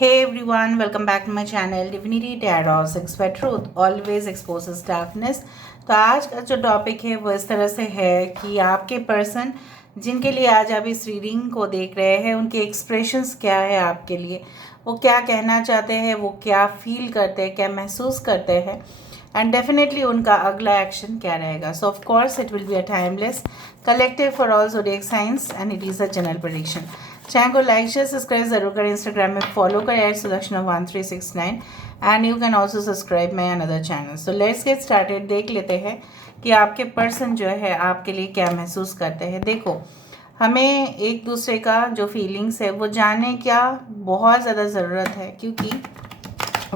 Hey everyone, welcome back to my channel Divinity Tarot 6 by Truth always exposes darkness। तो आज का जो topic है वो इस तरह से है कि आपके पर्सन जिनके लिए आज आप इस रीडिंग को देख रहे हैं उनके एक्सप्रेशंस क्या है आपके लिए, वो क्या कहना चाहते हैं, वो क्या फील करते हैं, क्या महसूस करते हैं एंड डेफिनेटली उनका अगला एक्शन क्या रहेगा। So of course it will be a timeless collective for all zodiac science and it is a general prediction. Channel को लाइक शेयर सब्सक्राइब जरूर करें, इंस्टाग्राम में फॉलो करें @सुलक्षणा1369 and you can also subscribe my another channel. So let's get started. देख लेते हैं कि आपके पर्सन जो है आपके लिए क्या महसूस करते हैं। देखो, हमें एक दूसरे का जो फीलिंग्स है वो जानने का बहुत ज़्यादा ज़रूरत है, क्योंकि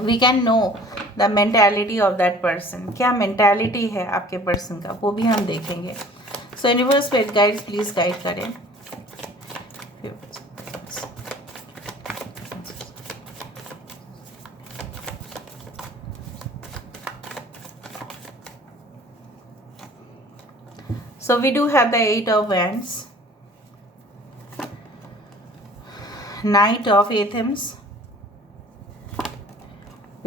we can know the mentality of that person. क्या मेंटालिटी है आपके पर्सन का वो भी हम देखेंगे। So universe spirit guides please guide करें। So we do have the 8 of Wands, Knight of Athens.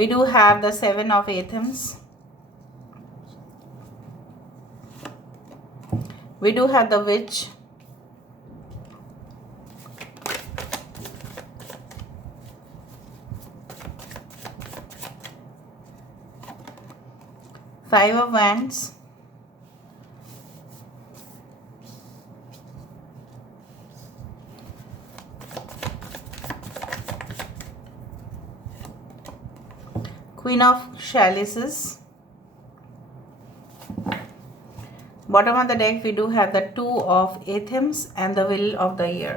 We do have the 7 of Athens. We do have the Witch. Five of Wands. Queen of Chalices. Bottom of the deck we do have the 2 of Athens and the Wheel of the Year.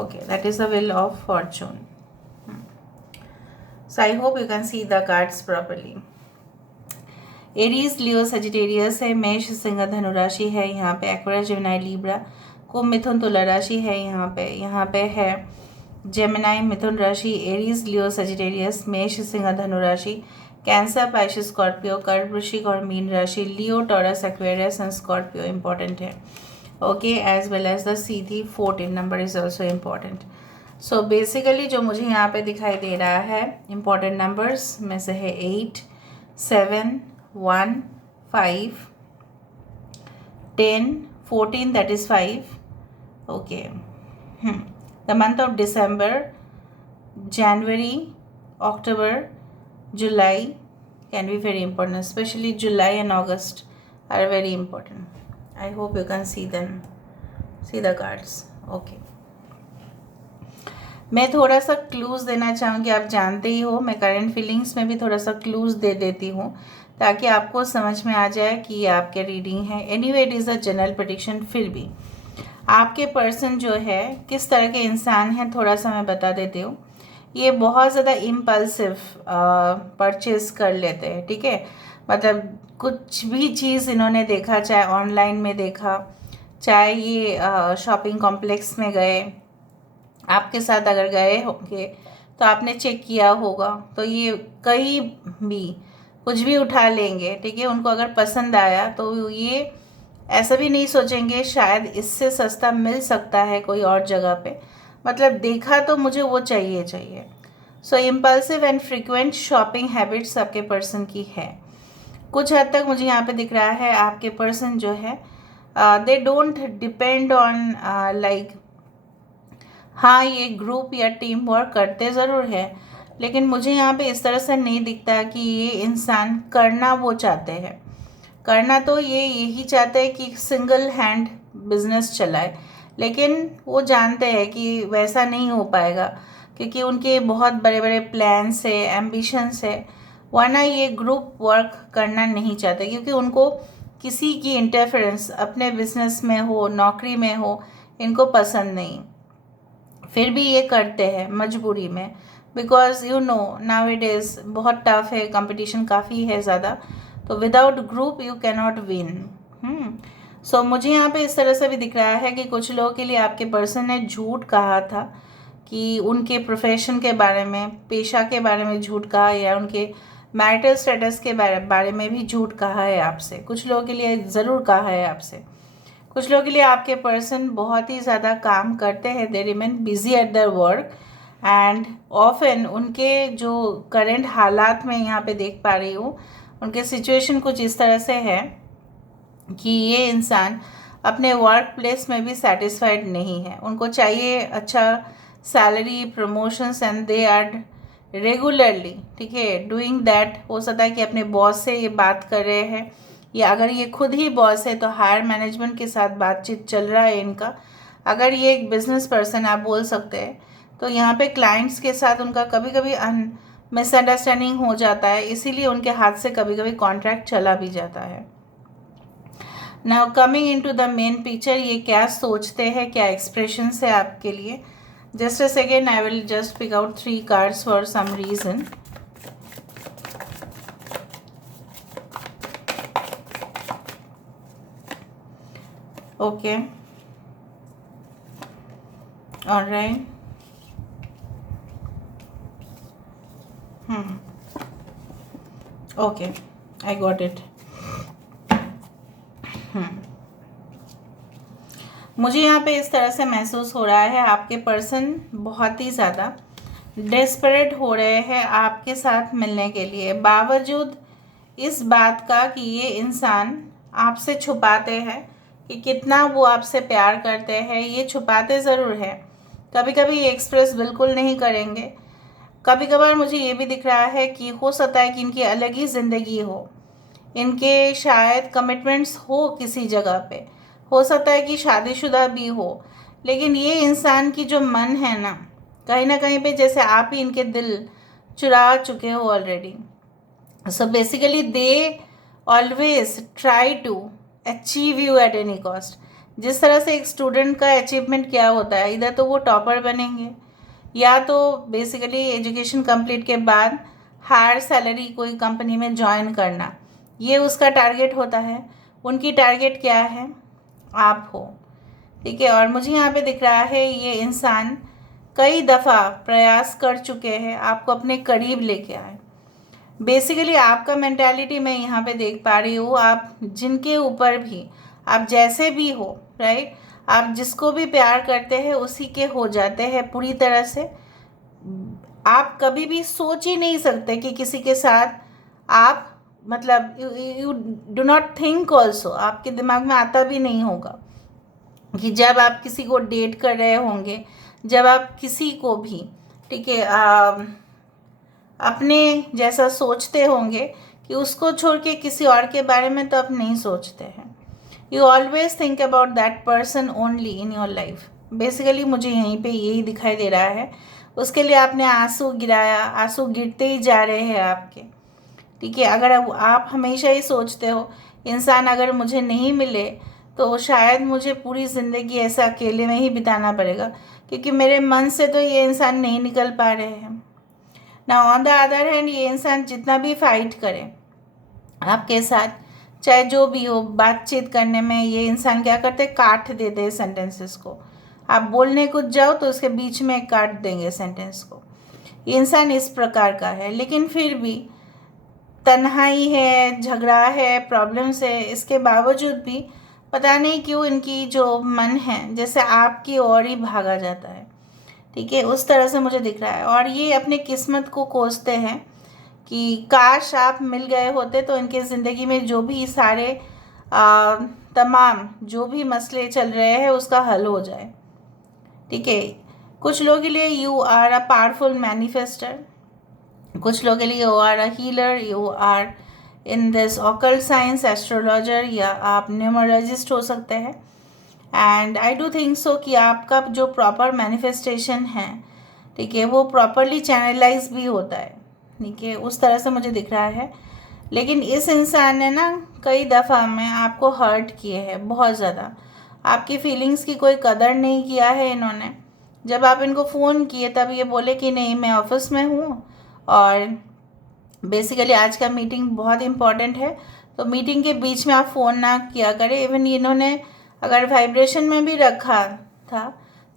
Okay, that is the Wheel of Fortune. So I hope you can see the cards properly. Aries, Leo, Sagittarius है, मेष, सिंह, धनु राशि है यहाँ पे, Aquarius, Gemini, Libra, कुंभ, मिथुन, तुला राशि है यहाँ पे है जेमिनी, मिथुन राशि, एरीज, लियो, सजिटेरियस, मेष, सिंह, धनु राशि, कैंसर, पाइसेस, स्कॉर्पियो, कर्क, वृश्चिक और मीन राशि, Leo, Taurus, Aquarius and Scorpio important है। Okay, as well as the सीधी 14 number is also important. So basically जो मुझे यहाँ पे दिखाई दे रहा है इम्पॉर्टेंट नंबर्स में से है 8, 7, 1, 5, 10, 14, that is 5. Okay. The month of December, January, October, July can be very important, especially July and August are very important. I hope you can see them, see the cards. Okay. मैं थोड़ा सा clues देना चाहूँगी, आप जानते ही हो मैं करंट फीलिंग्स में भी थोड़ा सा क्लूज़ दे देती हूँ ताकि आपको समझ में आ जाए कि ये आपके रीडिंग है। Anyway it is a general prediction. फिर भी आपके पर्सन जो है किस तरह के इंसान हैं थोड़ा सा मैं बता देती हूँ। ये बहुत ज़्यादा इम्पल्सिव परचेज कर लेते हैं, ठीक है। मतलब कुछ भी चीज़ इन्होंने देखा, चाहे ऑनलाइन में देखा, चाहे ये शॉपिंग कॉम्प्लेक्स में गए, आपके साथ अगर गए होंगे तो आपने चेक किया होगा, तो ये कहीं भी कुछ भी उठा लेंगे, ठीक है। उनको अगर पसंद आया तो ये ऐसा भी नहीं सोचेंगे शायद इससे सस्ता मिल सकता है कोई और जगह पे, मतलब देखा तो मुझे वो चाहिए। So impulsive and frequent shopping habits आपके पर्सन की है। कुछ हद तक मुझे यहाँ पे दिख रहा है आपके पर्सन जो है they don't depend on like, हाँ ये ग्रुप या टीम वर्क करते ज़रूर है, लेकिन मुझे यहाँ पे इस तरह से नहीं दिखता कि ये इंसान करना वो चाहते हैं। करना तो ये यही चाहते हैं कि सिंगल हैंड बिजनेस चलाए, लेकिन वो जानते हैं कि वैसा नहीं हो पाएगा क्योंकि उनके बहुत बड़े बड़े प्लान्स है, एम्बिशंस है, वरना ये ग्रुप वर्क करना नहीं चाहते क्योंकि उनको किसी की इंटरफेरेंस अपने बिजनेस में हो, नौकरी में हो, इनको पसंद नहीं। फिर भी ये करते हैं मजबूरी में, because you know now it is बहुत टफ है, कंपटीशन काफ़ी है ज़्यादा, तो without group you can not win. So मुझे यहाँ पे इस तरह से भी दिख रहा है कि कुछ लोगों के लिए आपके पर्सन ने झूठ कहा था कि उनके प्रोफेशन के बारे में, पेशा के बारे में झूठ कहा, या उनके मैरिटल स्टेटस के बारे में भी झूठ कहा है आपसे। कुछ लोगों के लिए ज़रूर कहा है आपसे। कुछ लोगों के लिए आपके पर्सन बहुत ही ज़्यादा काम करते हैं, they remain busy at their work and often उनके जो करंट हालात में यहाँ पे देख पा रही हूँ, उनके सिचुएशन कुछ इस तरह से है कि ये इंसान अपने वर्क प्लेस में भी सेटिस्फाइड नहीं है। उनको चाहिए अच्छा salary, promotions, and they are regularly, ठीक है, डूइंग दैट। हो सकता है कि अपने बॉस से ये बात कर रहे हैं, या अगर ये खुद ही बॉस है तो हायर मैनेजमेंट के साथ बातचीत चल रहा है इनका। अगर ये एक बिजनेस पर्सन आप बोल सकते हैं, तो यहाँ पे क्लाइंट्स के साथ उनका कभी कभी मिसअंडरस्टैंडिंग हो जाता है, इसीलिए उनके हाथ से कभी कभी कॉन्ट्रैक्ट चला भी जाता है। Now coming into the main picture, ये क्या सोचते हैं, क्या एक्सप्रेशंस है आपके लिए। Just a second, I will just pick out 3 cards for some reason. Okay, alright, okay, I got it. मुझे यहाँ पे इस तरह से महसूस हो रहा है, आपके पर्सन बहुत ही ज़्यादा डेस्परेट हो रहे हैं आपके साथ मिलने के लिए, बावजूद इस बात का कि ये इंसान आपसे छुपाते हैं कि कितना वो आपसे प्यार करते हैं। ये छुपाते ज़रूर है, कभी कभी ये एक्सप्रेस बिल्कुल नहीं करेंगे। कभी कभार मुझे ये भी दिख रहा है कि हो सकता है कि इनकी अलग ही ज़िंदगी हो, इनके शायद कमिटमेंट्स हो किसी जगह पे, हो सकता है कि शादीशुदा भी हो, लेकिन ये इंसान की जो मन है ना कहीं पे जैसे आप ही इनके दिल चुरा चुके हो already. So basically they always try to achieve you at any cost. जिस तरह से एक स्टूडेंट का अचीवमेंट क्या होता है, इधर तो वो टॉपर बनेंगे, या तो बेसिकली एजुकेशन कंप्लीट के बाद हायर सैलरी कोई कंपनी में ज्वाइन करना, ये उसका टारगेट होता है। उनकी टारगेट क्या है, आप हो, ठीक है। और मुझे यहाँ पे दिख रहा है ये इंसान कई दफ़ा प्रयास कर चुके हैं आपको अपने करीब लेके आए। बेसिकली आपका मेंटालिटी मैं यहाँ पे देख पा रही हूँ, आप जिनके ऊपर भी, आप जैसे भी हो, राइट, आप जिसको भी प्यार करते हैं उसी के हो जाते हैं पूरी तरह से। आप कभी भी सोच ही नहीं सकते कि किसी के साथ आप, मतलब you do not think also, आपके दिमाग में आता भी नहीं होगा कि जब आप किसी को डेट कर रहे होंगे, जब आप किसी को भी, ठीक है, अपने जैसा सोचते होंगे, कि उसको छोड़ के किसी और के बारे में तो आप नहीं सोचते हैं। You always think about that person only in your life. Basically मुझे यहीं पे यही दिखाई दे रहा है। उसके लिए आपने आंसू गिराया, आंसू गिरते ही जा रहे हैं आपके, ठीक है। अगर आप हमेशा ही सोचते हो इंसान अगर मुझे नहीं मिले तो शायद मुझे पूरी ज़िंदगी ऐसा अकेले में ही बिताना पड़ेगा, क्योंकि मेरे मन से तो ये इंसान नहीं निकल पा रहे हैं ना। ऑन द अदर हैंड, ये इंसान जितना भी फाइट करे आपके साथ, चाहे जो भी हो, बातचीत करने में ये इंसान क्या करते, काट देते हैं सेंटेंसेस को। आप बोलने कुछ जाओ तो उसके बीच में काट देंगे सेंटेंस को। ये इंसान इस प्रकार का है, लेकिन फिर भी तन्हाई है, झगड़ा है, प्रॉब्लम्स है, इसके बावजूद भी पता नहीं क्यों इनकी जो मन है जैसे आपकी ओर ही भागा जाता है, ठीक है, उस तरह से मुझे दिख रहा है। और ये अपने किस्मत को कोसते हैं कि काश आप मिल गए होते तो इनके ज़िंदगी में जो भी सारे तमाम जो भी मसले चल रहे हैं उसका हल हो जाए, ठीक है। कुछ लोगों के लिए you are a powerful manifester, कुछ लोगों के लिए you are a healer, you are in this occult science, astrologer, या आप न्यूमरोलॉजिस्ट हो सकते हैं। And I do think so कि आपका जो प्रॉपर मैनिफेस्टेशन है, ठीक है, वो प्रॉपरली चैनलाइज भी होता है, ठीक है, उस तरह से मुझे दिख रहा है। लेकिन इस इंसान ने ना कई दफ़ा में आपको हर्ट किए हैं बहुत ज़्यादा, आपकी फीलिंग्स की कोई कदर नहीं किया है इन्होंने। जब आप इनको फ़ोन किए तब ये बोले कि नहीं मैं ऑफिस में हूँ, और बेसिकली आज का मीटिंग बहुत इम्पॉर्टेंट है, तो मीटिंग के बीच में आप फ़ोन ना किया करें। इवन इन्होंने अगर वाइब्रेशन में भी रखा था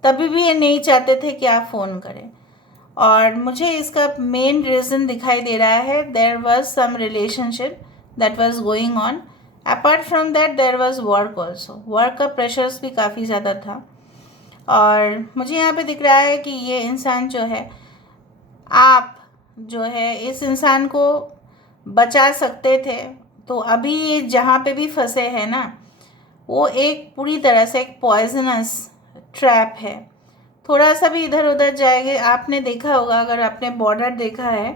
तभी भी ये नहीं चाहते थे कि आप फ़ोन करें। और मुझे इसका मेन रीज़न दिखाई दे रहा है, there was some relationship that was going on, apart from that there was work also. Work का प्रेशर्स भी काफ़ी ज़्यादा था। और मुझे यहाँ पे दिख रहा है कि ये इंसान जो है, आप जो है इस इंसान को बचा सकते थे, तो अभी ये जहाँ पे भी फंसे हैं ना, वो एक पूरी तरह से एक पॉइजनस ट्रैप है। थोड़ा सा भी इधर उधर जाएंगे, आपने देखा होगा, अगर आपने बॉर्डर देखा है,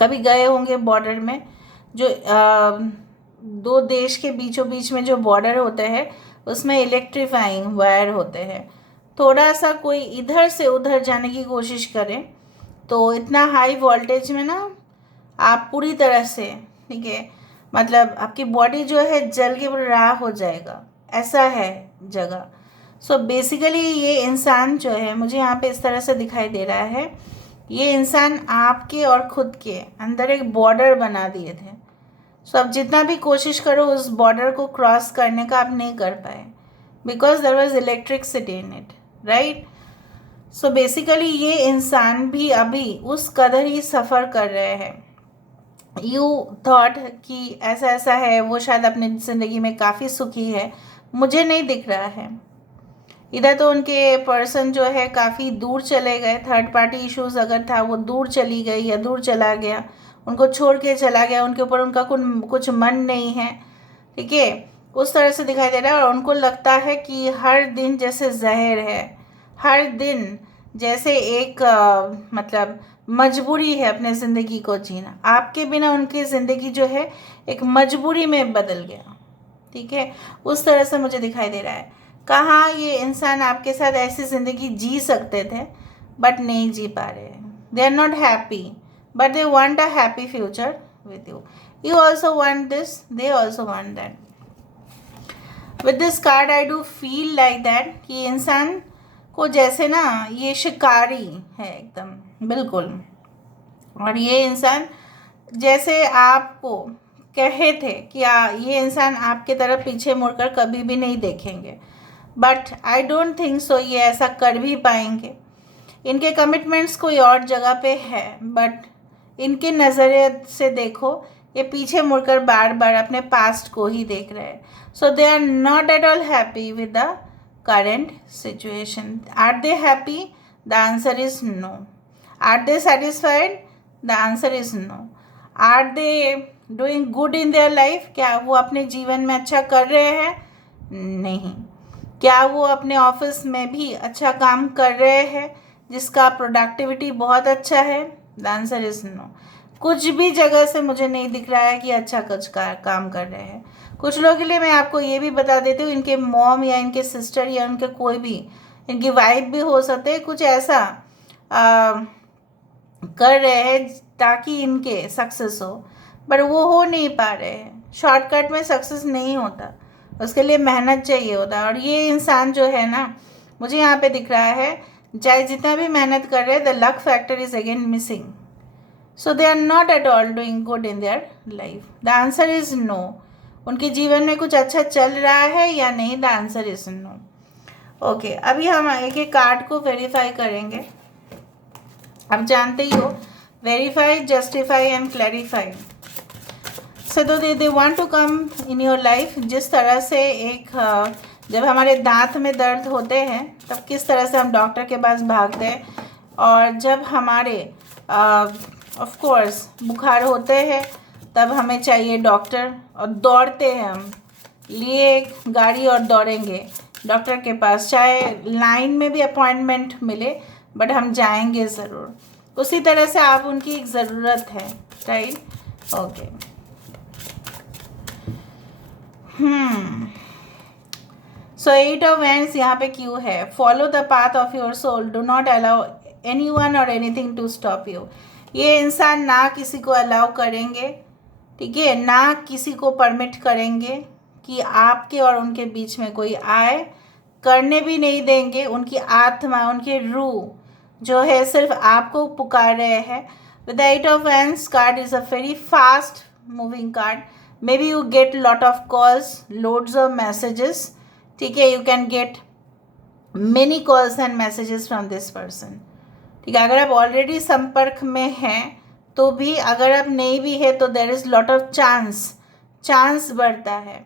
कभी गए होंगे बॉर्डर में, जो दो देश के बीचों बीच में जो बॉर्डर होते हैं, उसमें इलेक्ट्रीफाइंग वायर होते हैं। थोड़ा सा कोई इधर से उधर जाने की कोशिश करे तो इतना हाई वोल्टेज में ना आप पूरी तरह से, ठीक है, मतलब आपकी बॉडी जो है जल के राख हो जाएगा, ऐसा है जगह। सो बेसिकली ये इंसान जो है, मुझे यहाँ पे इस तरह से दिखाई दे रहा है, ये इंसान आपके और खुद के अंदर एक बॉर्डर बना दिए थे। सो अब जितना भी कोशिश करो उस बॉर्डर को क्रॉस करने का, आप नहीं कर पाए, because there was electricity in it, right. So basically ये इंसान भी अभी उस कदर ही सफ़र कर रहे हैं। यू थॉट कि ऐसा ऐसा है, वो शायद अपनी ज़िंदगी में काफ़ी सुखी है, मुझे नहीं दिख रहा है। इधर तो उनके पर्सन जो है काफ़ी दूर चले गए, थर्ड पार्टी इश्यूज़ अगर था वो दूर चली गई या दूर चला गया, उनको छोड़ के चला गया, उनके ऊपर उनका कुछ मन नहीं है, ठीक है, उस तरह से दिखाई दे रहा है। और उनको लगता है कि हर दिन जैसे जहर है, हर दिन जैसे एक मतलब मजबूरी है अपने ज़िंदगी को जीना। आपके बिना उनकी ज़िंदगी जो है एक मजबूरी में बदल गया, ठीक है, उस तरह से मुझे दिखाई दे रहा है। कहाँ ये इंसान आपके साथ ऐसी ज़िंदगी जी सकते थे बट नहीं जी पा रहे हैं। They are not happy but they want a happy future with you. You also want this, they also want that. With this card I do feel like that कि इंसान को जैसे ना ये शिकारी है एकदम बिल्कुल, और ये इंसान जैसे आपको कहे थे कि ये इंसान आपके तरफ पीछे मुड़कर कभी भी नहीं देखेंगे, but I don't think so ये ऐसा कर भी पाएंगे। इनके कमिटमेंट्स कोई और जगह पे है, बट इनके नज़रिए से देखो ये पीछे मुड़कर बार बार अपने पास्ट को ही देख रहे हैं। So they are not at all happy with the current situation. Are they happy? The answer is no. Are they satisfied? The answer is no. Are they doing good in their life? क्या वो अपने जीवन में अच्छा कर रहे हैं? नहीं। क्या वो अपने ऑफिस में भी अच्छा काम कर रहे हैं जिसका प्रोडक्टिविटी बहुत अच्छा है? The answer is no. कुछ भी जगह से मुझे नहीं दिख रहा है कि अच्छा कुछ काम कर रहे हैं। कुछ लोगों के लिए मैं आपको ये भी बता देती हूँ, इनके मॉम या इनके सिस्टर या उनके कोई भी, इनकी वाइफ भी हो सकते हैं, कुछ ऐसा कर रहे हैं ताकि इनके सक्सेस हो, पर वो हो नहीं पा रहे हैं। शॉर्टकट में सक्सेस नहीं होता, उसके लिए मेहनत चाहिए होता है। और ये इंसान जो है ना, मुझे यहाँ पे दिख रहा है, चाहे जितना भी मेहनत कर रहे हैं, the luck factor is again missing. So they are not at all doing good in their life. The answer is no. उनके जीवन में कुछ अच्छा चल रहा है या नहीं? The answer is no. Okay, अभी हम एक एक कार्ड को वेरीफाई करेंगे। आप जानते ही हो, verify, justify and clarify. So they want to come in your life. जिस तरह से एक जब हमारे दांत में दर्द होते हैं तब किस तरह से हम डॉक्टर के पास भागते हैं, और जब हमारे ऑफ कोर्स बुखार होते हैं तब हमें चाहिए डॉक्टर, और दौड़ते हैं हम, लिए गाड़ी और दौड़ेंगे डॉक्टर के पास, चाहे लाइन में भी अपॉइंटमेंट मिले बट हम जाएंगे ज़रूर। उसी तरह से आप उनकी एक ज़रूरत है, right? Okay. So 8 of wands यहाँ पे क्यों है? Follow the path of your soul, do not allow anyone और एनीथिंग टू स्टॉप यू। ये इंसान ना किसी को अलाउ करेंगे, ठीक है, ना किसी को परमिट करेंगे कि आपके और उनके बीच में कोई आए, करने भी नहीं देंगे। उनकी आत्मा, उनकी रूह जो है सिर्फ आपको पुकार रहे हैं। With the 8 of wands card is a very fast moving card. May be you get lot of calls, loads of messages, ठीक है, you can get many calls and messages from this person, ठीक है। अगर आप already संपर्क में हैं तो भी, अगर आप नहीं भी है तो there is lot of chance बढ़ता है,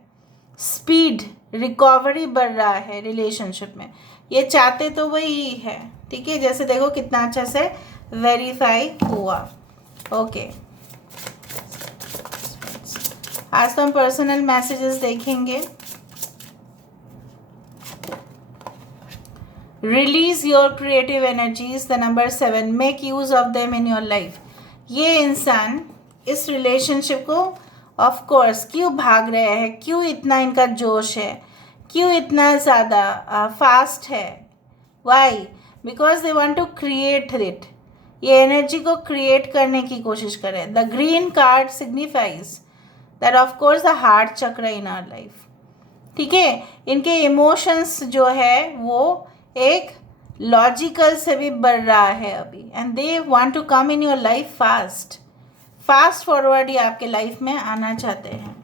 स्पीड, रिकवरी बढ़ रहा है रिलेशनशिप में। ये चाहते तो वही है, ठीक है। जैसे देखो कितना अच्छा से वेरीफाई हुआ। ओके, आज तो हम पर्सनल मैसेजेस देखेंगे। Release your creative energies, the number 7, make use of them in your life. ये इंसान इस रिलेशनशिप को ऑफ कोर्स क्यों भाग रहे हैं, क्यों इतना इनका जोश है, क्यों इतना ज़्यादा फास्ट है, why? Because they want to create it. ये एनर्जी को क्रिएट करने की कोशिश करें। The green card signifies that of course the heart chakra in our life, ठीक है। इनके इमोशंस जो है वो एक लॉजिकल से भी बढ़ रहा है अभी, and they want to come in your life fast forward. ये आपके लाइफ में आना चाहते हैं।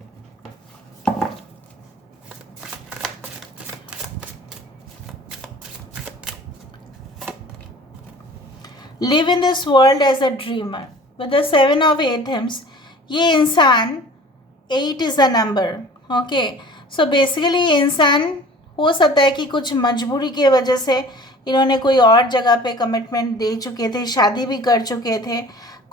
Live in this world as a dreamer with the 7 of atoms. ये इंसान 8 is a number, okay. So basically ये इंसान हो सकता है कि कुछ मजबूरी की वजह से इन्होंने कोई और जगह पे कमिटमेंट दे चुके थे, शादी भी कर चुके थे,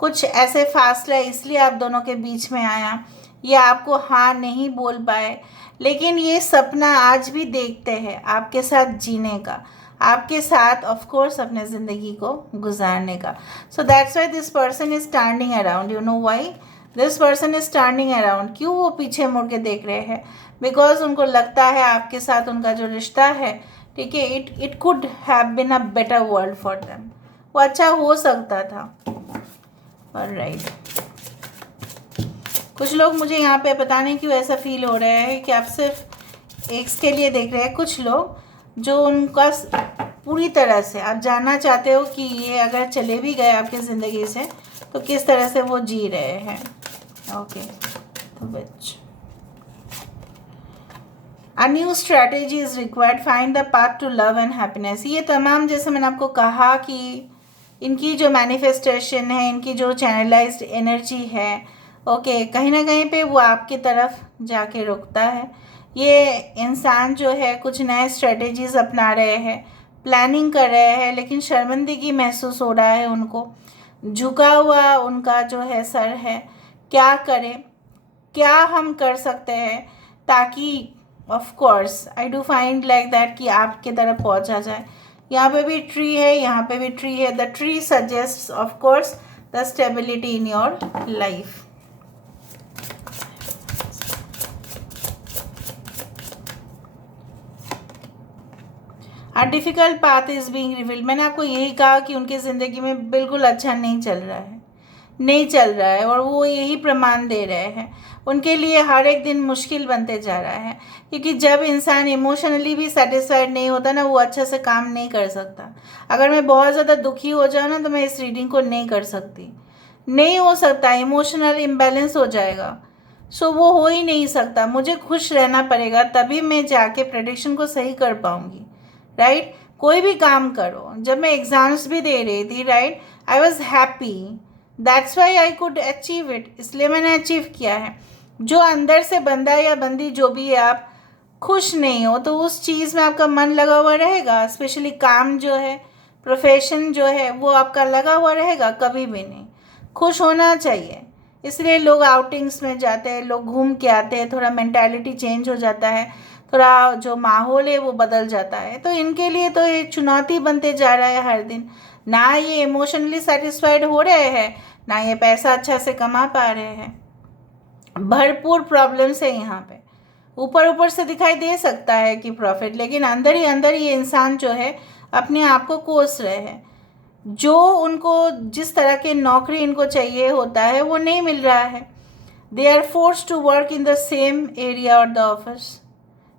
कुछ ऐसे फासला इसलिए आप दोनों के बीच में आया, या आपको हाँ नहीं बोल पाए, लेकिन ये सपना आज भी देखते हैं आपके साथ जीने का, आपके साथ ऑफ कोर्स अपने ज़िंदगी को गुजारने का। So that's why this person is turning around. You know why this person is turning around? क्यों वो पीछे मुड़ के देख रहे हैं? बिकॉज उनको लगता है आपके साथ उनका जो रिश्ता है, ठीक है, it could have been a better world for them. वो अच्छा हो सकता था। ऑलराइट, कुछ लोग मुझे यहाँ पे पता नहीं क्यों ऐसा फील हो रहा है कि आप सिर्फ एक्स के लिए देख रहे हैं। कुछ लोग जो उनका पूरी तरह से आप जानना चाहते हो कि ये अगर चले भी गए आपकी ज़िंदगी से तो किस तरह से वो जी रहे हैं। ओके, तो but a new strategy is required, find the path to love and happiness. ये तमाम, जैसे मैंने आपको कहा कि इनकी जो मैनिफेस्टेशन है, इनकी जो चैनलाइज्ड एनर्जी है, ओके, कहीं ना कहीं पे वो आपकी तरफ जाके रुकता है। ये इंसान जो है कुछ नए स्ट्रेटेजीज़ अपना रहे हैं, प्लानिंग कर रहे हैं, लेकिन शर्मिंदगी महसूस हो रहा है उनको। झुका हुआ उनका जो है सर है। क्या करें, क्या हम कर सकते हैं ताकि of course I do find like that कि आपके तरफ पहुंचा जाए। यहाँ पे भी ट्री है, यहाँ पे भी ट्री है। The tree suggest of course the stability in your life. A difficult path is being revealed. मैंने आपको यही कहा कि उनकी ज़िंदगी में बिल्कुल अच्छा नहीं चल रहा है, नहीं चल रहा है, और वो यही प्रमाण दे रहे हैं। उनके लिए हर एक दिन मुश्किल बनते जा रहा है, क्योंकि जब इंसान इमोशनली भी सेटिस्फाइड नहीं होता ना, वो अच्छे से काम नहीं कर सकता। अगर मैं बहुत ज़्यादा दुखी हो जाऊँ ना, तो मैं इस रीडिंग को नहीं कर सकती, नहीं हो सकता, इमोशनल इम्बैलेंस हो जाएगा। सो वो हो ही नहीं सकता। मुझे खुश रहना पड़ेगा, तभी मैं जाके प्रेडिक्शन को सही कर पाऊँगी, राइट। कोई भी काम करो, जब मैं एग्ज़ाम्स भी दे रही थी, right, I was happy, that's why I could achieve it, इसलिए मैंने अचीव किया है। जो अंदर से बंदा या बंदी जो भी है, आप खुश नहीं हो तो उस चीज़ में आपका मन लगा हुआ रहेगा। स्पेशली काम जो है, प्रोफेशन जो है, वो आपका लगा हुआ रहेगा, कभी भी नहीं। खुश होना चाहिए, इसलिए लोग आउटिंग्स में जाते हैं, लोग घूम के आते हैं, थोड़ा मेंटालिटी चेंज हो जाता है, थोड़ा जो माहौल है वो बदल जाता है। तो इनके लिए तो ये चुनौती बनते जा रहा है हर दिन। ना ये इमोशनली सेटिस्फाइड हो रहे हैं, ना ये पैसा अच्छा से कमा पा रहे हैं। भरपूर प्रॉब्लम्स है यहाँ पे। ऊपर ऊपर से दिखाई दे सकता है कि प्रॉफिट, लेकिन अंदर ही अंदर ये इंसान जो है अपने आप को कोस रहे हैं। जो उनको जिस तरह के नौकरी इनको चाहिए होता है वो नहीं मिल रहा है। They are force to work in the same area और द ऑफिस,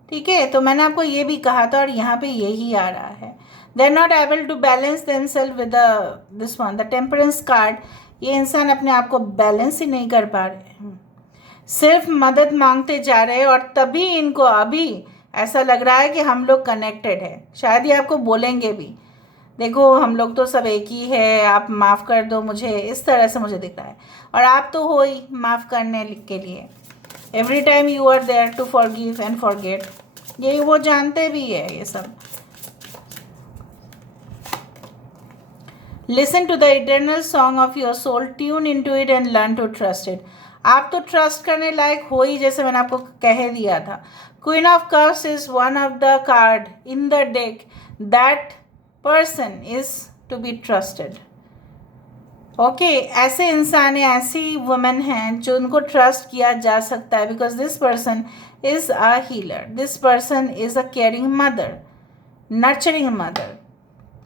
ठीक है। तो मैंने आपको ये भी कहा था, और यहाँ पे यही आ रहा है। They are not able to balance themself with this one, the temperance card. ये इंसान अपने आप को बैलेंस ही नहीं कर पा रहे हैं, सिर्फ मदद मांगते जा रहे हैं। और तभी इनको अभी ऐसा लग रहा है कि हम लोग कनेक्टेड है। शायद ये आपको बोलेंगे भी, देखो हम लोग तो सब एक ही है, आप माफ़ कर दो मुझे, इस तरह से मुझे दिख रहा है। और आप तो हो ही माफ़ करने के लिए, every time you are there to forgive and forget. ये वो जानते भी है ये सब। Listen to the eternal song of your soul, tune in to it and learn to trust it. आप तो ट्रस्ट करने लायक हो ही, जैसे मैंने आपको कह दिया था। Queen of cups is one of the card in the deck, that person is to be trusted. Okay, ऐसे इंसान या ऐसी वुमेन हैं जो उनको ट्रस्ट किया जा सकता है, because this person is a healer, this person is a caring mother, nurturing mother,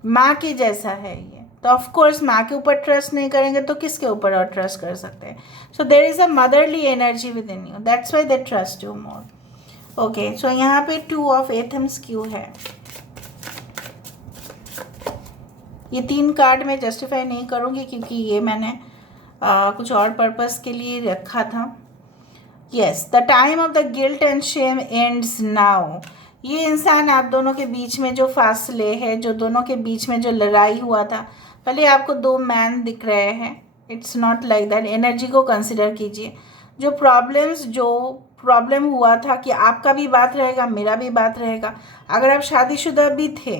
माँ की जैसा है ये। तो ऑफ कोर्स माँ के ऊपर ट्रस्ट नहीं करेंगे तो किसके ऊपर और ट्रस्ट कर सकते हैं। So there is a motherly energy within you, that's why they trust you more. Okay, so यहाँ पे 2 ऑफ एथम्स क्यों है? ये 3 कार्ड मैं जस्टिफाई नहीं करूँगी क्योंकि ये मैंने कुछ और पर्पस के लिए रखा था। Yes, the time of the guilt and shame ends now. ये इंसान आप दोनों के बीच में जो फासले है, जो दोनों के बीच में जो लड़ाई हुआ था, पहले आपको 2 मैन दिख रहे हैं, it's not like that. Energy को कंसिडर कीजिए। जो प्रॉब्लम हुआ था कि आपका भी बात रहेगा, मेरा भी बात रहेगा। अगर आप शादीशुदा भी थे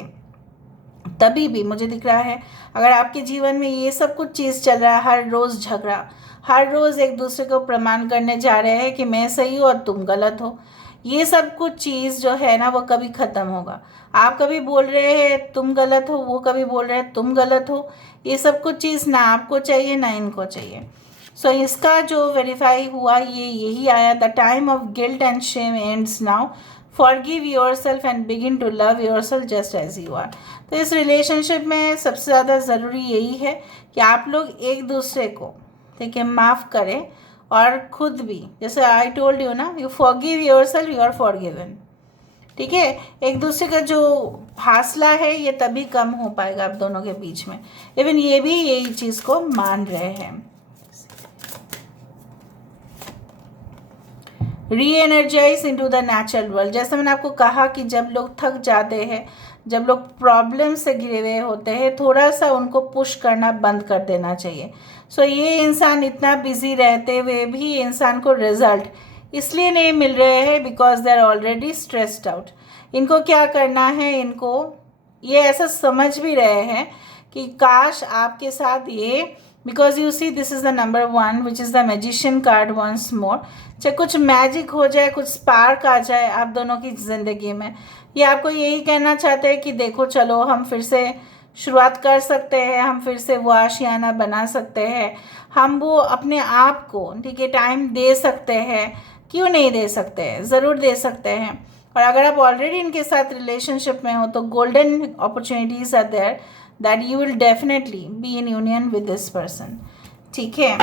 तभी भी मुझे दिख रहा है, अगर आपके जीवन में ये सब कुछ चीज़ चल रहा है, हर रोज़ झगड़ा, हर रोज़ एक दूसरे को प्रमाण करने जा रहे हैं कि मैं सही हूँ और तुम गलत हो, ये सब कुछ चीज़ जो है ना वो कभी ख़त्म होगा। आप कभी बोल रहे हैं तुम गलत हो, वो कभी बोल रहे हैं तुम गलत हो। ये सब कुछ चीज़ ना आपको चाहिए ना इनको चाहिए। सो इसका जो वेरीफाई हुआ ये यही आया, the time of guilt and shame ends now, forgive yourself and begin to love yourself just as you are. तो इस रिलेशनशिप में सबसे ज़्यादा ज़रूरी यही है कि आप लोग एक दूसरे को, ठीक है, माफ़ करें और खुद भी, जैसे आई टोल्ड यू ना, you forgive yourself, you are forgiven. ठीक है, एक दूसरे का जो फासला है ये तभी कम हो पाएगा आप दोनों के बीच में। इवन ये भी यही चीज़ को मान रहे हैं। Reenergize into the natural world. जैसे मैंने आपको कहा कि जब लोग थक जाते हैं, जब लोग प्रॉब्लम से घिरे हुए होते हैं, थोड़ा सा उनको पुश करना बंद कर देना चाहिए। सो ये इंसान इतना बिजी रहते हुए भी इंसान को रिजल्ट इसलिए नहीं मिल रहे हैं because they are already stressed out. इनको क्या करना है, इनको ये ऐसा समझ भी रहे हैं कि काश आपके साथ ये, because you see this is the number 1 which is the magician card once more. चाहे कुछ मैजिक हो जाए, कुछ स्पार्क आ जाए आप दोनों की ज़िंदगी में, ये आपको यही कहना चाहते हैं कि देखो चलो हम फिर से शुरुआत कर सकते हैं, हम फिर से वो आशियाना बना सकते हैं, हम वो अपने आप को, ठीक है, टाइम दे सकते हैं। क्यों नहीं दे सकते हैं, ज़रूर दे सकते हैं। और अगर आप ऑलरेडी इनके साथ रिलेशनशिप में हो तो golden opportunities are there that you will definitely be in union with this person. ठीक है,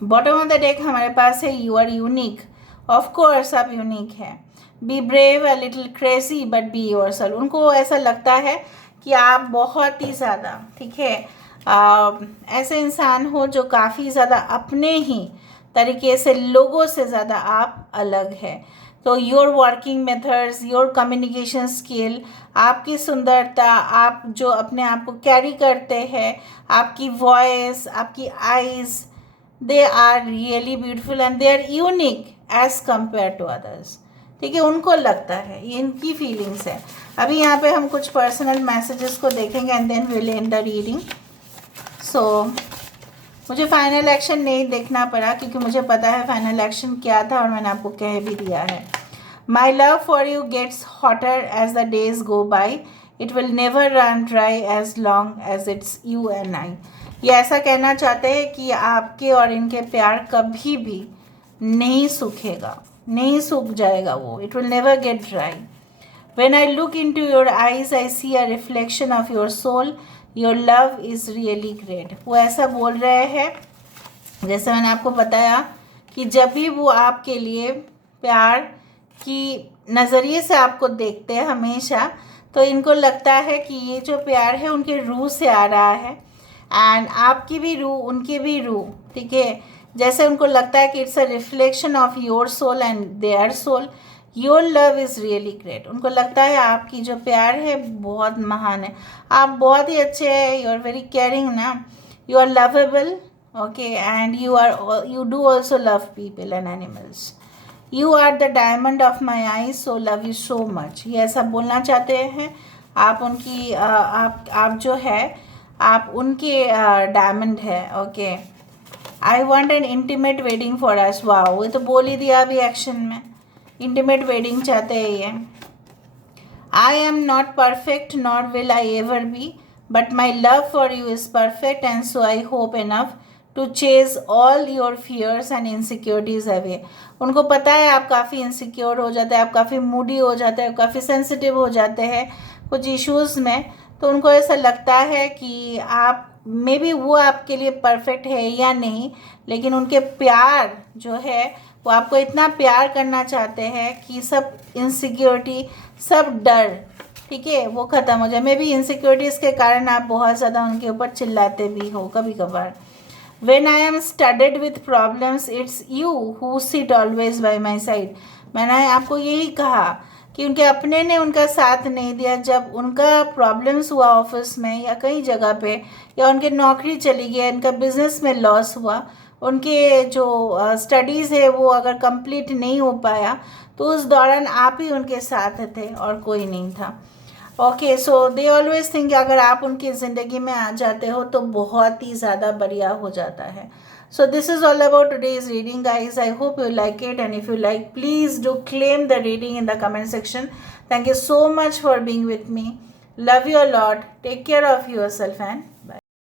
बॉटम ऑफ द डेक हमारे पास है you are unique. Of course आप यूनिक हैं। Be brave, a little crazy, but be yourself. उनको ऐसा लगता है कि आप बहुत ही ज़्यादा, ठीक है, ऐसे इंसान हो जो काफ़ी ज़्यादा अपने ही तरीके से लोगों से ज़्यादा आप अलग है। तो your working methods, your communication skill, आपकी सुंदरता, आप जो अपने आप को कैरी करते हैं, आपकी वॉइस, आपकी eyes, they are really beautiful and they are unique as compare to others. ठीक है, उनको लगता है, ये इनकी फीलिंग्स है। अभी यहाँ पे हम कुछ पर्सनल मैसेजेस को देखेंगे and then will end the reading. So मुझे फाइनल एक्शन नहीं देखना पड़ा क्योंकि मुझे पता है फाइनल एक्शन क्या था और मैंने आपको कह भी दिया है। My love for you gets hotter as the days go by, it will never run dry as long as it's you and I. ये ऐसा कहना चाहते हैं कि आपके और इनके प्यार कभी भी नहीं सूखेगा, नहीं सूख जाएगा वो, it will never get dry. When I look into your eyes, I see a reflection of your soul. Your love is really great. वो ऐसा बोल रहे हैं, जैसे मैंने आपको बताया कि जब भी वो आपके लिए प्यार की नज़रिए से आपको देखते हैं हमेशा, तो इनको लगता है कि ये जो प्यार है उनके रूह से आ रहा है एंड आपकी भी रूह, उनकी भी रूह, ठीक है, जैसे उनको लगता है कि it's a reflection of your soul and their soul. Your love is really great. उनको लगता है आपकी जो प्यार है बहुत महान है, आप बहुत ही अच्छे हैं, यू आर वेरी केयरिंग ना, you are lovable, okay, and you do also love people and animals. You are the diamond of my eyes, so love you so much. ये ऐसा बोलना चाहते हैं आप उनकी, आप जो है आप उनके डायमंड है। Okay, I want an intimate wedding for us. Wow, ये तो बोल ही दिया अभी एक्शन में, इंटीमेट वेडिंग चाहते हैं ये। I am not perfect not will I ever be, but my love for you is perfect and so I hope enough to chase all your fears and insecurities away. उनको पता है आप काफ़ी insecure हो जाते हैं, आप काफ़ी मूडी हो जाते हैं, काफ़ी सेंसिटिव हो जाते हैं कुछ इश्यूज़ में, तो उनको ऐसा लगता है कि आप मे बी वो आपके लिए परफेक्ट है या नहीं, लेकिन उनके प्यार जो है वो आपको इतना प्यार करना चाहते हैं कि सब इनसिक्योरिटी, सब डर, ठीक है, वो ख़त्म हो जाए। मे बी इनसिक्योरिटीज़ के कारण आप बहुत ज़्यादा उनके ऊपर चिल्लाते भी हो कभी कभार। When I am studded with problems, it's you who sit always by my side. मैंने आपको यही कहा कि उनके अपने ने उनका साथ नहीं दिया जब उनका प्रॉब्लम्स हुआ ऑफिस में या कई जगह पे, या उनके नौकरी चली गई, उनका बिजनेस में लॉस हुआ, उनके जो स्टडीज़ है वो अगर कंप्लीट नहीं हो पाया, तो उस दौरान आप ही उनके साथ थे और कोई नहीं था। Okay, so they always think अगर आप उनकी ज़िंदगी में आ जाते हो तो बहुत ही ज़्यादा बढ़िया हो जाता है। So this is all about today's reading guys. I hope you like it, and if you like please do claim the reading in the comment section. Thank you so much for being with me. Love you a lot. Take care of yourself and